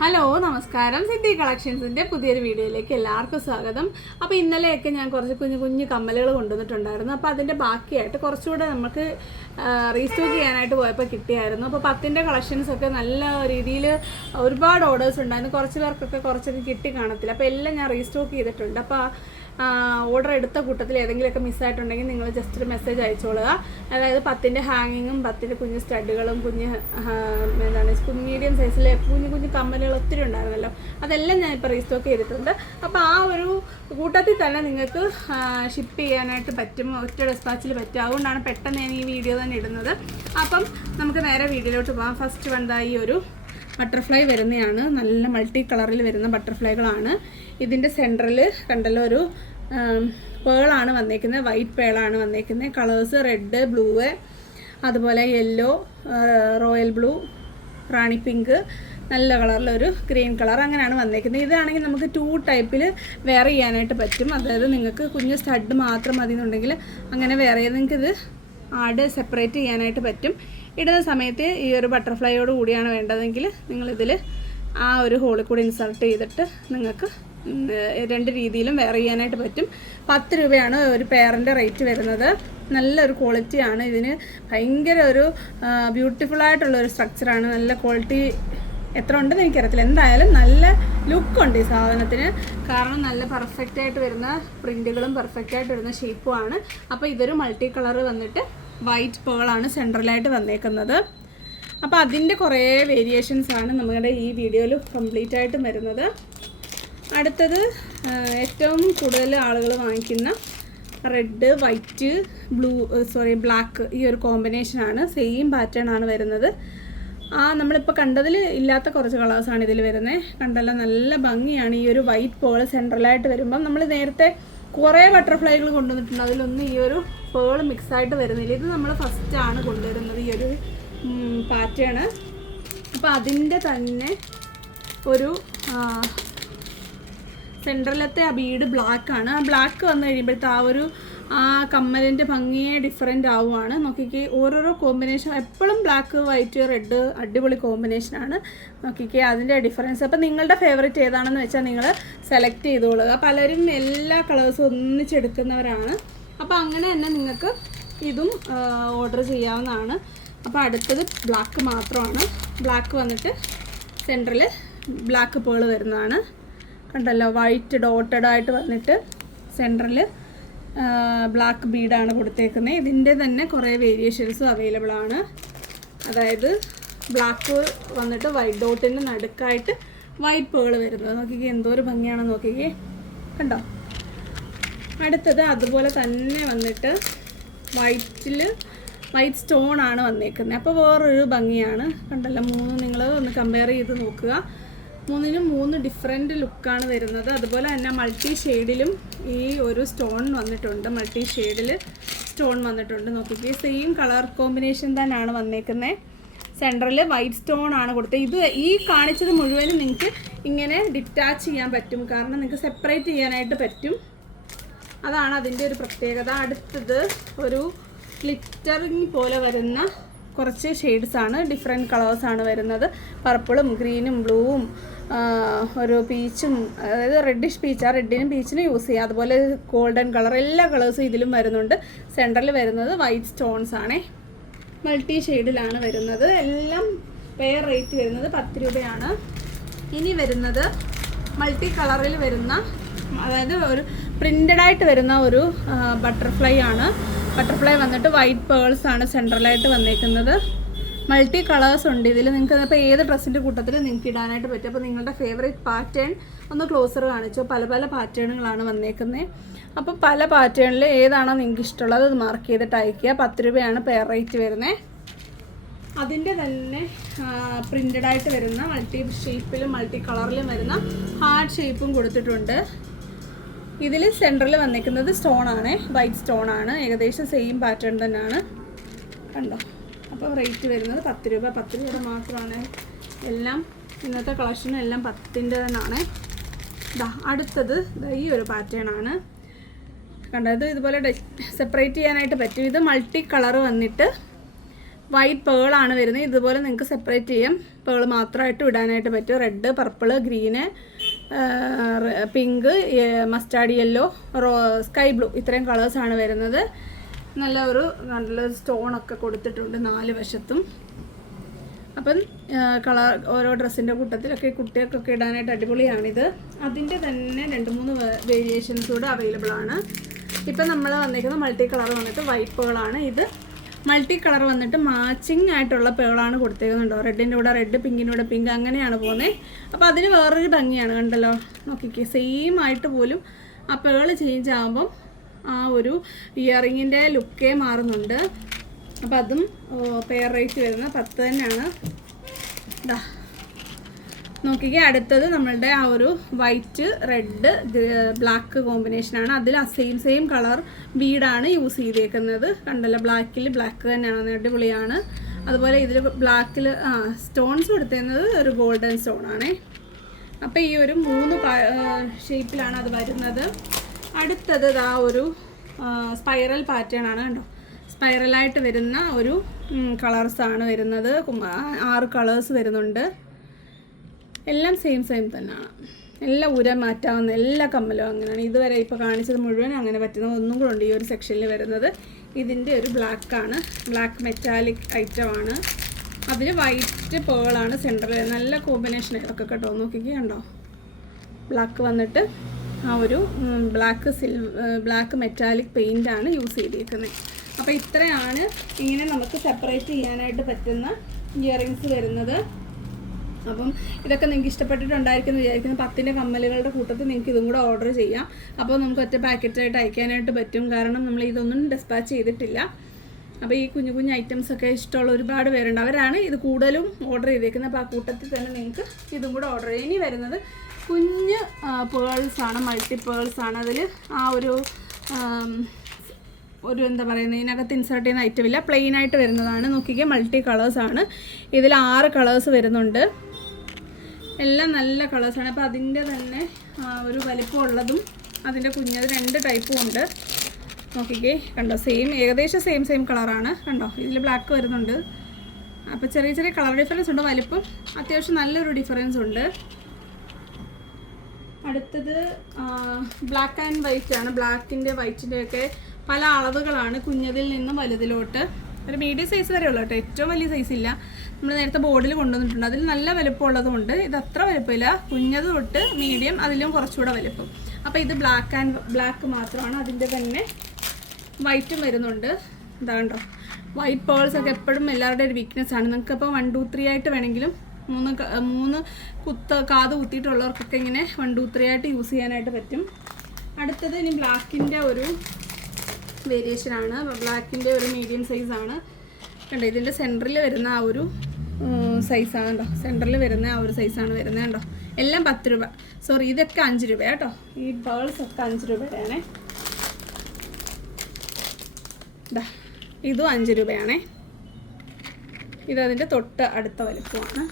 Hello നമസ്കാരം. സിദ്ധി കളക്ഷൻസിൻ്റെ പുതിയൊരു വീഡിയോയിലേക്ക് എല്ലാവർക്കും സ്വാഗതം. അപ്പോൾ ഇന്നലെയൊക്കെ ഞാൻ കുറച്ച് കുഞ്ഞു കുഞ്ഞു കമ്മലുകൾ കൊണ്ടുവന്നിട്ടുണ്ടായിരുന്നു. അപ്പോൾ അതിൻ്റെ ബാക്കിയായിട്ട് കുറച്ചുകൂടെ നമുക്ക് റീസ്റ്റോക്ക് ചെയ്യാനായിട്ട് പോയപ്പോൾ കിട്ടിയായിരുന്നു. അപ്പോൾ 10ൻ്റെ കളക്ഷൻസൊക്കെ നല്ല രീതിയിൽ ഒരുപാട് ഓർഡേഴ്സ് ഉണ്ടായിരുന്നു. കുറച്ച് പേർക്കൊക്കെ കുറച്ചൊക്കെ കിട്ടി കാണത്തില്ല. അപ്പോൾ എല്ലാം ഞാൻ റീസ്റ്റോക്ക് ചെയ്തിട്ടുണ്ട്. അപ്പോൾ ഓർഡർ എടുത്ത കൂട്ടത്തിൽ ഏതെങ്കിലുമൊക്കെ മിസ്സായിട്ടുണ്ടെങ്കിൽ നിങ്ങൾ ജസ്റ്റ് ഒരു മെസ്സേജ് അയച്ചോളുക. അതായത് 10ൻ്റെ ഹാങ്ങിങ്ങും 10ൻ്റെ കുഞ്ഞ് സ്റ്റഡുകളും എന്താണ് മീഡിയം സൈസിലെ കുഞ്ഞു കുഞ്ഞു കമ്മലുകൾ ഒത്തിരി ഉണ്ടായിരുന്നല്ലോ, അതെല്ലാം ഞാനിപ്പോൾ റീസ്റ്റോക്ക് ചെയ്തിട്ടുണ്ട്. അപ്പോൾ ആ ഒരു കൂട്ടത്തിൽ തന്നെ നിങ്ങൾക്ക് ഷിപ്പ് ചെയ്യാനായിട്ട് പറ്റും, ഒറ്റ ഡെസ്പാച്ചിൽ പറ്റും. അതുകൊണ്ടാണ് പെട്ടെന്ന് ഞാൻ ഈ വീഡിയോ തന്നെ ഇടുന്നത്. അപ്പം നമുക്ക് നേരെ വീഡിയോയിലോട്ട് പോകാം. ഫസ്റ്റ് വന്നായി ഒരു ബട്ടർഫ്ലൈ വരുന്നതാണ്. നല്ല മൾട്ടി കളറിൽ വരുന്ന ബട്ടർഫ്ലൈകളാണ്. ഇതിൻ്റെ സെൻറ്ററിൽ കണ്ടല്ലോ ഒരു പേളാണ് വന്നേക്കുന്നത്, വൈറ്റ് പേളാണ് വന്നേക്കുന്നത്. കളേഴ്സ് റെഡ്, ബ്ലൂ, അതുപോലെ യെല്ലോ, റോയൽ ബ്ലൂ, റാണി പിങ്ക്, നല്ല കളറിലൊരു ഗ്രീൻ കളർ, അങ്ങനെയാണ് വന്നേക്കുന്നത്. ഇതാണെങ്കിൽ നമുക്ക് 2 ടൈപ്പിൽ വെയർ ചെയ്യാനായിട്ട് പറ്റും. അതായത് നിങ്ങൾക്ക് കുഞ്ഞ് സ്റ്റഡ് മാത്രം മതി എന്നുണ്ടെങ്കിൽ അങ്ങനെ വെയർ ചെയ്ത് നിങ്ങൾക്കിത് ആഡ് സെപ്പറേറ്റ് ചെയ്യാനായിട്ട് പറ്റും. ഇടുന്ന സമയത്ത് ഈ ഒരു ബട്ടർഫ്ലൈയോട് കൂടിയാണ് വേണ്ടതെങ്കിൽ നിങ്ങളിതിൽ ആ ഒരു ഹോളിൽ കൂടി ഇൻസർട്ട് ചെയ്തിട്ട് നിങ്ങൾക്ക് 2 രീതിയിലും വെയർ ചെയ്യാനായിട്ട് പറ്റും. 10 രൂപയാണ് ഒരു പെയറിൻ്റെ റേറ്റ് വരുന്നത്. നല്ലൊരു ക്വാളിറ്റിയാണ് ഇതിന്. ഭയങ്കര ഒരു ബ്യൂട്ടിഫുള്ളായിട്ടുള്ളൊരു സ്ട്രക്ചറാണ്. നല്ല ക്വാളിറ്റി എത്ര ഉണ്ടെന്ന് എനിക്കറിയത്തില്ല. എന്തായാലും നല്ല ലുക്കുണ്ട് ഈ സാധനത്തിന്. കാരണം നല്ല പെർഫെക്റ്റായിട്ട് വരുന്ന പ്രിൻറ്റുകളും പെർഫെക്റ്റായിട്ട് വരുന്ന ഷേപ്പുമാണ്. അപ്പോൾ ഇതൊരു മൾട്ടി കളർ വന്നിട്ട് വൈറ്റ് പേളാണ് സെൻട്രലായിട്ട് വന്നേക്കുന്നത്. അപ്പോൾ അതിൻ്റെ കുറേ വേരിയേഷൻസാണ് നമ്മുടെ ഈ വീഡിയോയിൽ കംപ്ലീറ്റ് ആയിട്ടും വരുന്നത്. അടുത്തത് ഏറ്റവും കൂടുതൽ ആളുകൾ വാങ്ങിക്കുന്ന റെഡ്, വൈറ്റ്, ബ്ലാക്ക് ഈ ഒരു കോമ്പിനേഷനാണ്. സെയിം പാറ്റേൺ ആണ് വരുന്നത്. നമ്മളിപ്പോൾ കണ്ടതിൽ ഇല്ലാത്ത കുറച്ച് കളേഴ്സാണ് ഇതിൽ വരുന്നത്. കണ്ടല്ലോ, നല്ല ഭംഗിയാണ്. ഈ ഒരു വൈറ്റ് പേള് സെൻട്രലായിട്ട് വരുമ്പം നമ്മൾ നേരത്തെ കുറേ ബട്ടർഫ്ലൈകൾ കൊണ്ടുവന്നിട്ടുണ്ട്. അതിലൊന്നും ഈ ഒരു പേള് മിക്സായിട്ട് വരുന്നില്ല. ഇത് നമ്മൾ ഫസ്റ്റാണ് കൊണ്ടുവരുന്നത് ഈ ഒരു പാറ്റേണ്. അപ്പോൾ അതിൻ്റെ തന്നെ ഒരു സെൻട്രലത്തെ ആ ബീഡ് ബ്ലാക്കാണ്. ആ ബ്ലാക്ക് വന്നു കഴിയുമ്പോഴത്തെ ആ കമ്മലിൻ്റെ ഭംഗിയെ ഡിഫറെൻ്റ് ആവുകയാണ്. നോക്കിക്കേ, ഓരോരോ കോമ്പിനേഷൻ എപ്പോഴും ബ്ലാക്ക്, വൈറ്റ്, റെഡ് അടിപൊളി കോമ്പിനേഷനാണ്. നോക്കിക്കേ അതിൻ്റെ ഡിഫറൻസ്. അപ്പോൾ നിങ്ങളുടെ ഫേവറേറ്റ് ഏതാണെന്ന് വെച്ചാൽ നിങ്ങൾ സെലക്ട് ചെയ്തോളുക. പലരും എല്ലാ കളേഴ്സും ഒന്നിച്ചെടുക്കുന്നവരാണ്. അപ്പോൾ അങ്ങനെ തന്നെ നിങ്ങൾക്ക് ഇതും ഓർഡർ ചെയ്യാവുന്നതാണ്. അപ്പോൾ അടുത്തത് ബ്ലാക്ക് മാത്രമാണ്. ബ്ലാക്ക് വന്നിട്ട് സെൻട്രൽ ബ്ലാക്ക് പേള് വരുന്നതാണ്. കണ്ടല്ലോ, വൈറ്റ് ഡോട്ടഡ് ആയിട്ട് വന്നിട്ട് സെൻട്രൽ ബ്ലാക്ക് ബീഡാണ് കൊടുത്തേക്കുന്നത്. ഇതിൻ്റെ തന്നെ കുറേ വേരിയേഷൻസും അവൈലബിൾ ആണ്. അതായത് ബ്ലാക്ക് വന്നിട്ട് വൈറ്റ് ഡോട്ടിൻ്റെ നടുക്കായിട്ട് വൈറ്റ് പേള് വരുന്നത്. നോക്കിക്കേ എന്തോ ഒരു ഭംഗിയാണെന്ന് നോക്കിക്കേ, കണ്ടോ. അടുത്തത് അതുപോലെ തന്നെ വന്നിട്ട് വൈറ്റ് സ്റ്റോൺ ആണ് വന്നേക്കുന്നത്. അപ്പോൾ വേറൊരു ഭംഗിയാണ്. കണ്ടല്ലോ, 3 നിങ്ങൾ ഒന്ന് കമ്പയർ ചെയ്ത് നോക്കുക. 3നും 3 ഡിഫറെൻറ്റ് ലുക്കാണ് വരുന്നത്. അതുപോലെ തന്നെ മൾട്ടി ഷെയ്ഡിലും ഈ ഒരു സ്റ്റോൺ വന്നിട്ടുണ്ട്. മൾട്ടി ഷെയ്ഡിൽ സ്റ്റോൺ വന്നിട്ടുണ്ട്. നോക്കിക്കേ, സെയിം കളർ കോമ്പിനേഷൻ തന്നെയാണ് വന്നേക്കുന്നത്. സെൻറ്ററിൽ വൈറ്റ് സ്റ്റോൺ ആണ് കൊടുത്തത്. ഇത് ഈ കാണിച്ചത് മുഴുവനും നിങ്ങൾക്ക് ഇങ്ങനെ ഡിറ്റാച്ച് ചെയ്യാൻ പറ്റും. കാരണം നിങ്ങൾക്ക് സെപ്പറേറ്റ് ചെയ്യാനായിട്ട് പറ്റും. അതാണ് അതിൻ്റെ ഒരു പ്രത്യേകത. അടുത്തത് ഒരു ഗ്ലിറ്ററിങ് പോലെ വരുന്ന കുറച്ച് ഷെയ്ഡ്സാണ്. ഡിഫറെൻറ്റ് കളേഴ്സാണ് വരുന്നത്. പർപ്പിളും ഗ്രീനും ബ്ലൂവും ഒരു പീച്ചും, അതായത് റെഡിഷ് പീച്ച്, ആ റെഡിനും പീച്ചിനും യൂസ് ചെയ്യുക. അതുപോലെ ഗോൾഡൻ കളർ, എല്ലാ കളേഴ്സും ഇതിലും വരുന്നുണ്ട്. സെൻറ്ററിൽ വരുന്നത് വൈറ്റ് സ്റ്റോൺസ് ആണേ. മൾട്ടി ഷെയ്ഡിലാണ് വരുന്നത്. എല്ലാം പെയർ റേറ്റ് വരുന്നത് 10 രൂപയാണ്. ഇനി വരുന്നത് മൾട്ടി കളറിൽ വരുന്ന, അതായത് ഒരു പ്രിൻ്റഡ് ആയിട്ട് വരുന്ന ഒരു ബട്ടർഫ്ലൈ ആണ്. ബട്ടർഫ്ലൈ വന്നിട്ട് വൈറ്റ് പേൾസ് ആണ് സെൻട്രലായിട്ട് വന്നേക്കുന്നത്. മൾട്ടി കളേഴ്സ് ഉണ്ട് ഇതിൽ. നിങ്ങൾക്ക് ഇപ്പോൾ ഏത് ഡ്രസ്സിൻ്റെ കൂട്ടത്തിൽ നിങ്ങൾക്ക് ഇടാനായിട്ട് പറ്റും. അപ്പോൾ നിങ്ങളുടെ ഫേവറേറ്റ് പാറ്റേൺ ഒന്ന് ക്ലോസർ കാണിച്ചോ. പല പല പാറ്റേണുകളാണ് വന്നേക്കുന്നത്. അപ്പോൾ പല പാറ്റേണിൽ ഏതാണോ നിങ്ങൾക്ക് ഇഷ്ടമുള്ളത് അത് മാർക്ക് ചെയ്തിട്ട് അയക്കുക. 10 രൂപയാണ് പെയർ റേറ്റ് വരുന്നത്. അതിൻ്റെ തന്നെ പ്രിൻ്റഡ് ആയിട്ട് വരുന്ന മൾട്ടി ഷേപ്പിലും മൾട്ടി കളറിലും വരുന്ന ഹാർട്ട് ഷേപ്പും കൊടുത്തിട്ടുണ്ട്. ഇതിൽ സെൻറ്ററിൽ വന്നിരിക്കുന്നത് സ്റ്റോണാണ്, വൈറ്റ് സ്റ്റോണാണ്. ഏകദേശം സെയിം പാറ്റേൺ തന്നെയാണ്, കണ്ടോ. അപ്പോൾ റേറ്റ് വരുന്നത് 10 രൂപ. 10 രൂപ മാത്രമാണ്. എല്ലാം ഇന്നത്തെ കളക്ഷനും എല്ലാം 10ൻ്റെ തന്നെയാണ്. അടുത്തത് ഈ ഒരു പാറ്റേൺ ആണ്. കണ്ടത് ഇതുപോലെ സെപ്പറേറ്റ് ചെയ്യാനായിട്ട് പറ്റും. ഇത് മൾട്ടി കളർ വന്നിട്ട് വൈറ്റ് പേളാണ് വരുന്നത്. ഇതുപോലെ നിങ്ങൾക്ക് സെപ്പറേറ്റ് ചെയ്യാം, പേൾ മാത്രമായിട്ട് ഇടാനായിട്ട് പറ്റും. Red, purple, green, pink, mustard yellow, sky blue, ഇത്രയും കളേഴ്സാണ് വരുന്നത്. നല്ലൊരു സ്റ്റോണൊക്കെ കൊടുത്തിട്ടുണ്ട് 4 വശത്തും. അപ്പം ഓരോ ഡ്രസ്സിൻ്റെ കൂട്ടത്തിലൊക്കെ കുട്ടികൾക്കൊക്കെ ഇടാനായിട്ട് അടിപൊളിയാണിത്. അതിൻ്റെ തന്നെ 2-3 വേരിയേഷൻസ് കൂടെ അവൈലബിൾ ആണ്. ഇപ്പം നമ്മൾ വന്നിരിക്കുന്ന മൾട്ടി കളർ വന്നിട്ട് വൈറ്റ് പേളാണ്. ഇത് മൾട്ടി കളർ വന്നിട്ട് മാച്ചിങ് ആയിട്ടുള്ള പേളാണ് കൊടുത്തേക്കുന്നുണ്ടോ. റെഡിൻ്റെ കൂടെ റെഡ്, പിങ്കിൻ്റെ കൂടെ പിങ്ക്, അങ്ങനെയാണ് പോകുന്നത്. അപ്പോൾ അതിന് വേറൊരു ഭംഗിയാണ്, കണ്ടല്ലോ. നോക്കിക്കേ, സെയിം ആയിട്ട് പോലും ആ പേള് ചേഞ്ച് ആകുമ്പം ആ ഒരു ഇയറിങ്ങിൻ്റെ ലുക്കേ മാറുന്നുണ്ട്. അപ്പോൾ അതും പെയർ റേറ്റ് വരുന്നത് 10 തന്നെയാണ്. നോക്കിക്കേ, അടുത്തത് നമ്മളുടെ ആ ഒരു വൈറ്റ്, റെഡ്, ബ്ലാക്ക് കോമ്പിനേഷനാണ്. അതിൽ ആ സെയിം കളർ ബീഡാണ് യൂസ് ചെയ്തേക്കുന്നത്. കണ്ടല്ലോ, ബ്ലാക്കിൽ ബ്ലാക്ക് തന്നെയാണ്, അടിപൊളിയാണ്. അതുപോലെ ഇതിൽ ബ്ലാക്കിൽ സ്റ്റോൺസ് കൊടുത്തേക്കുന്നത് ഒരു ഗോൾഡൻ സ്റ്റോണാണേ. അപ്പോൾ ഈ ഒരു 3 ഷേപ്പിലാണ് അത് വരുന്നത്. അടുത്തത് ആ ഒരു സ്പൈറൽ പാറ്റേൺ ആണ്, കണ്ടോ. സ്പൈറലായിട്ട് വരുന്ന ഒരു കളേഴ്സാണ് വരുന്നത്. 6 കളേഴ്സ് വരുന്നുണ്ട്. എല്ലാം സെയിം തന്നെയാണ്. എല്ലാം ഉര മാറ്റാവുന്ന എല്ലാ കമ്മലും അങ്ങനെയാണ്. ഇതുവരെ ഇപ്പോൾ കാണിച്ചത് മുഴുവൻ അങ്ങനെ പറ്റുന്ന ഒന്നും കൂടെ ഉണ്ട് ഈ ഒരു സെക്ഷനിൽ വരുന്നത്. ഇതിൻ്റെ ഒരു ബ്ലാക്കാണ്, ബ്ലാക്ക് മെറ്റാലിക് ഐറ്റമാണ്. അതിൽ വൈറ്റ് പേളാണ് സെൻറ്ററിൽ. നല്ല കോമ്പിനേഷൻ ഇതൊക്കെ കേട്ടോ. നോക്കിക്കേ, കണ്ടോ. ബ്ലാക്ക് വന്നിട്ട് ആ ഒരു ബ്ലാക്ക് മെറ്റാലിക് പെയിൻ്റാണ് യൂസ് ചെയ്തിരിക്കുന്നത്. അപ്പോൾ ഇത്രയാണ് ഇങ്ങനെ നമുക്ക് സെപ്പറേറ്റ് ചെയ്യാനായിട്ട് പറ്റുന്ന ഇയറിങ്സ് വരുന്നത്. അപ്പം ഇതൊക്കെ നിങ്ങൾക്ക് ഇഷ്ടപ്പെട്ടിട്ടുണ്ടായിരിക്കും എന്ന് വിചാരിക്കുന്നു. 10 കമ്മലുകളുടെ കൂട്ടത്തിൽ നിങ്ങൾക്ക് ഇതും കൂടെ ഓർഡർ ചെയ്യാം. അപ്പോൾ നമുക്ക് ഒറ്റ പാക്കറ്റായിട്ട് അയക്കാനായിട്ട് പറ്റും. കാരണം നമ്മൾ ഇതൊന്നും ഡെസ്പാച്ച് ചെയ്തിട്ടില്ല. അപ്പോൾ ഈ കുഞ്ഞു ഐറ്റംസൊക്കെ ഇഷ്ടമുള്ള ഒരുപാട് പേരുണ്ട്. അവരാണ് ഇത് കൂടുതലും ഓർഡർ ചെയ്തേക്കുന്നത്. അപ്പോൾ ആ കൂട്ടത്തിൽ തന്നെ നിങ്ങൾക്ക് ഇതും കൂടെ ഓർഡർ ചെയ്യാം. ഇനി വരുന്നത് കുഞ്ഞ് പേൾസാണ്, മൾട്ടി പേൾസാണ്. അതിൽ ആ ഒരു എന്താ പറയുന്നത്, ഇതിനകത്ത് ഇൻസേർട്ട് ചെയ്യുന്ന ഐറ്റമില്ല, പ്ലെയിൻ ആയിട്ട് വരുന്നതാണ്. നോക്കിക്കുക, മൾട്ടി കളേഴ്സാണ്. ഇതിൽ 6 കളേഴ്സ് വരുന്നുണ്ട്. എല്ലാം നല്ല കളേഴ്സാണ്. അപ്പോൾ അതിൻ്റെ തന്നെ ഒരു വലിപ്പമുള്ളതും അതിൻ്റെ കുഞ്ഞത് 2 ടൈപ്പും ഉണ്ട്. നോക്കിക്കേ, കണ്ടോ. ഏകദേശം സെയിം കളറാണ്, കണ്ടോ. ഇതിൽ ബ്ലാക്ക് വരുന്നുണ്ട്. അപ്പോൾ ചെറിയ കളർ ഡിഫറൻസ് ഉണ്ട്. വലിപ്പം അത്യാവശ്യം നല്ലൊരു ഡിഫറൻസ് ഉണ്ട്. അടുത്തത് ബ്ലാക്ക് ആൻഡ് വൈറ്റ് ആണ്. ബ്ലാക്കിൻ്റെ വൈറ്റിൻ്റെയൊക്കെ പല അളവുകളാണ്, കുഞ്ഞതിൽ നിന്നും വലുതിലോട്ട്. ഒരു മീഡിയം സൈസ് വരെ ഉള്ളൂ കേട്ടോ, ഏറ്റവും വലിയ സൈസ് ഇല്ല. നമ്മൾ നേരത്തെ ബോർഡിൽ കൊണ്ടുവന്നിട്ടുണ്ട്. അതിൽ നല്ല വലുപ്പമുള്ളതുകൊണ്ട് ഇത് അത്ര വലുപ്പമില്ല. കുഞ്ഞത് തൊട്ട് മീഡിയം, അതിലും കുറച്ചുകൂടെ വലുപ്പം. അപ്പോൾ ഇത് ബ്ലാക്ക് മാത്രമാണ്. അതിൻ്റെ തന്നെ വൈറ്റും വരുന്നുണ്ട്. ഇതാണ്ടോ, വൈറ്റ് പേൾസ് ഒക്കെ എപ്പോഴും എല്ലാവരുടെയും ഒരു വീക്ക്നെസ് ആണ്. നിങ്ങൾക്കിപ്പോൾ 1, 2, 3 ആയിട്ട് വേണമെങ്കിലും 3 കാത് കുത്തിയിട്ടുള്ളവർക്കൊക്കെ ഇങ്ങനെ 1, 2, 3 ആയിട്ട് യൂസ് ചെയ്യാനായിട്ട് പറ്റും. അടുത്തത് ഇനി ബ്ലാക്കിൻ്റെ ഒരു വേരിയേഷനാണ്. ബ്ലാക്കിൻ്റെ ഒരു മീഡിയം സൈസാണ്. കണ്ടോ, ഇതിൻ്റെ സെൻറ്ററിൽ വരുന്ന ആ ഒരു സൈസാണ് കേട്ടോ. സെൻറ്ററിൽ വരുന്ന ആ ഒരു സൈസാണ് വരുന്നത് കേട്ടോ. എല്ലാം 10 രൂപ. സോറി, ഇതൊക്കെ 5 രൂപ കേട്ടോ. ഈ പേൾസ് ഒക്കെ 5 രൂപയാണേ. ഇതും 5 രൂപയാണേ. ഇതതിൻ്റെ തൊട്ട് അടുത്ത വലുപ്പമാണ്.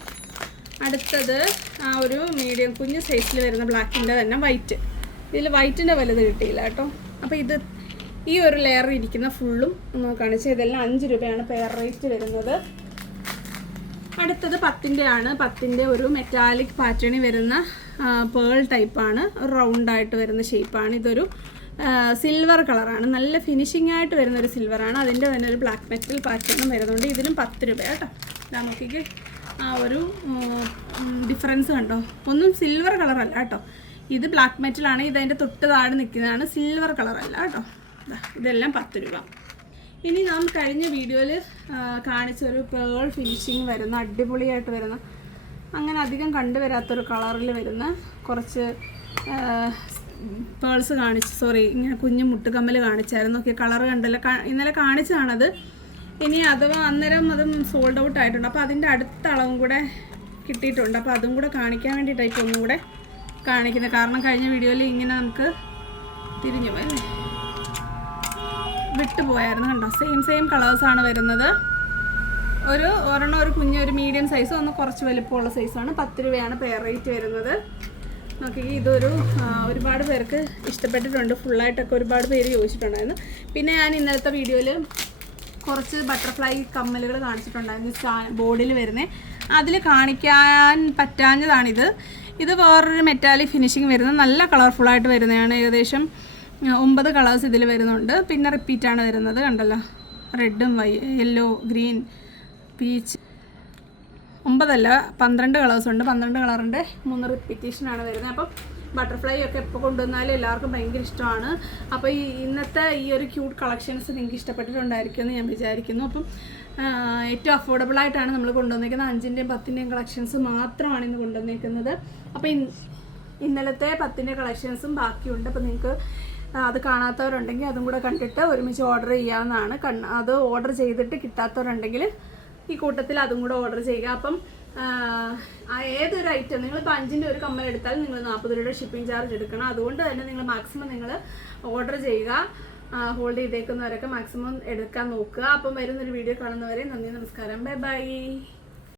അടുത്തത് ആ ഒരു മീഡിയം കുഞ്ഞ് സൈസിൽ വരുന്ന ബ്ലാക്കിൻ്റെ തന്നെ വൈറ്റ്. ഇതിൽ വൈറ്റിൻ്റെ വലുത് കിട്ടിയില്ല കേട്ടോ. അപ്പോൾ ഈ ഒരു ലെയർ ഇരിക്കുന്ന ഫുള്ളും ഒന്ന് കാണിച്ച്. ഇതെല്ലാം 5 രൂപയാണ് പെയർ റേറ്റ് വരുന്നത്. അടുത്തത് 10ൻ്റെ ആണ്. 10ൻ്റെ ഒരു മെറ്റാലിക് പാറ്റേണിൽ വരുന്ന പേൾ ടൈപ്പാണ്. റൗണ്ടായിട്ട് വരുന്ന ഷേപ്പാണ്. ഇതൊരു സിൽവർ കളറാണ്. നല്ല ഫിനിഷിംഗ് ആയിട്ട് വരുന്നൊരു സിൽവറാണ്. അതിൻ്റെ തന്നെ ഒരു ബ്ലാക്ക് മെറ്റൽ പാറ്റേണും വരുന്നുണ്ട്. ഇതിലും 10 രൂപ കേട്ടോ. ഇതാ നോക്കിക്ക്, ആ ഒരു ഡിഫറൻസ് കണ്ടോ. ഒന്നും സിൽവർ കളറല്ല കേട്ടോ. ഇത് ബ്ലാക്ക് മെറ്റലാണ്. ഇതതിൻ്റെ തൊട്ട് താഴെ നിൽക്കുന്നതാണ്, സിൽവർ കളറല്ല കേട്ടോ. ഇതെല്ലാം 10 രൂപ. ഇനി നാം കഴിഞ്ഞ വീഡിയോയിൽ കാണിച്ചൊരു പേൾ ഫിനിഷിങ് വരുന്ന, അടിപൊളിയായിട്ട് വരുന്ന, അങ്ങനെ അധികം കണ്ടുവരാത്തൊരു കളറിൽ വരുന്ന കുറച്ച് പേൾസ് ഇങ്ങനെ കുഞ്ഞു മുട്ടുകമ്മൽ കാണിച്ചായിരുന്നു. നോക്കിയ കളർ കണ്ടല്ലോ, ഇന്നലെ കാണിച്ചതാണത്. ഇനി അഥവാ അന്നേരം അതും സോൾഡ് ഔട്ട് ആയിട്ടുണ്ട്. അപ്പോൾ അതിൻ്റെ അടുത്ത അളവും കൂടെ കിട്ടിയിട്ടുണ്ട്. അപ്പോൾ അതും കൂടെ കാണിക്കാൻ വേണ്ടിയിട്ടാണ് ഇപ്പോൾ ഒന്നും കൂടെ കാണിക്കുന്നത്. കാരണം കഴിഞ്ഞ വീഡിയോയിൽ ഇങ്ങനെ നമുക്ക് തിരിഞ്ഞു പോയല്ലേ, വിട്ടുപോയായിരുന്നു. കണ്ടോ, സെയിം കളേഴ്സാണ് വരുന്നത്. ഒരെണ്ണം ഒരു കുഞ്ഞൊരു മീഡിയം സൈസ്, ഒന്ന് കുറച്ച് വലുപ്പമുള്ള സൈസാണ്. 10 രൂപയാണ് പെയർ റേറ്റ് വരുന്നത്. നോക്കി, ഇതൊരു ഒരുപാട് പേർക്ക് ഇഷ്ടപ്പെട്ടിട്ടുണ്ട്. ഫുള്ളായിട്ടൊക്കെ ഒരുപാട് പേര് ചോദിച്ചിട്ടുണ്ടായിരുന്നു. പിന്നെ ഞാൻ ഇന്നലത്തെ വീഡിയോയിൽ കുറച്ച് ബട്ടർഫ്ലൈ കമ്മലുകൾ കാണിച്ചിട്ടുണ്ടായിരുന്നു ബോർഡിൽ വരുന്നത്. അതിൽ കാണിക്കാൻ പറ്റാഞ്ഞതാണിത്. ഇത് വേറൊരു മെറ്റാലിക് ഫിനിഷിങ് വരുന്നത്, നല്ല കളർഫുള്ളായിട്ട് വരുന്നതാണ്. ഏകദേശം 9 കളേഴ്സ് ഇതിൽ വരുന്നുണ്ട്. പിന്നെ റിപ്പീറ്റാണ് വരുന്നത്, കണ്ടല്ലോ, റെഡും യെല്ലോ, ഗ്രീൻ, പീച്ച്. 9 അല്ല 12 കളേഴ്സ് ഉണ്ട്. 12 കളറിൻ്റെ 3 റിപ്പീറ്റേഷനാണ് വരുന്നത്. അപ്പം ബട്ടർഫ്ലൈ ഒക്കെ എപ്പോൾ കൊണ്ടുവന്നാലും എല്ലാവർക്കും ഭയങ്കര ഇഷ്ടമാണ്. അപ്പോൾ ഇന്നത്തെ ഈ ഒരു ക്യൂട്ട് കളക്ഷൻസ് നിങ്ങൾക്ക് ഇഷ്ടപ്പെട്ടിട്ടുണ്ടായിരിക്കും എന്ന് ഞാൻ വിചാരിക്കുന്നു. അപ്പം ഏറ്റവും അഫോർഡബിളായിട്ടാണ് നമ്മൾ കൊണ്ടുവന്നിരിക്കുന്നത്. 5-ൻ്റെയും 10-ൻ്റെയും കളക്ഷൻസ് മാത്രമാണ് ഇന്ന് കൊണ്ടുവന്നിരിക്കുന്നത്. അപ്പോൾ ഇന്നലത്തെ 10-ൻ്റെ കളക്ഷൻസും ബാക്കിയുണ്ട്. അപ്പോൾ നിങ്ങൾക്ക് അത് കാണാത്തവരുണ്ടെങ്കിൽ അതും കൂടെ കണ്ടിട്ട് ഒരുമിച്ച് ഓർഡർ ചെയ്യാവുന്നതാണ്. അത് ഓർഡർ ചെയ്തിട്ട് കിട്ടാത്തവരുണ്ടെങ്കിൽ ഈ കൂട്ടത്തിൽ അതും കൂടെ ഓർഡർ ചെയ്യുക. അപ്പം ഏതൊരു ഐറ്റം നിങ്ങളിപ്പോൾ 5-ൻ്റെ ഒരു കമ്മൽ എടുത്താൽ നിങ്ങൾ 40 രൂപയുടെ ഷിപ്പിംഗ് ചാർജ് എടുക്കണം. അതുകൊണ്ട് തന്നെ നിങ്ങൾ മാക്സിമം നിങ്ങൾ ഓർഡർ ചെയ്യുക. ഹോൾഡ് ചെയ്തേക്കുന്നവരൊക്കെ മാക്സിമം എടുക്കാൻ നോക്കുക. അപ്പം വരുന്നൊരു വീഡിയോ കാണുന്നവരെ നന്ദി, നമസ്കാരം, ബൈ ബൈ.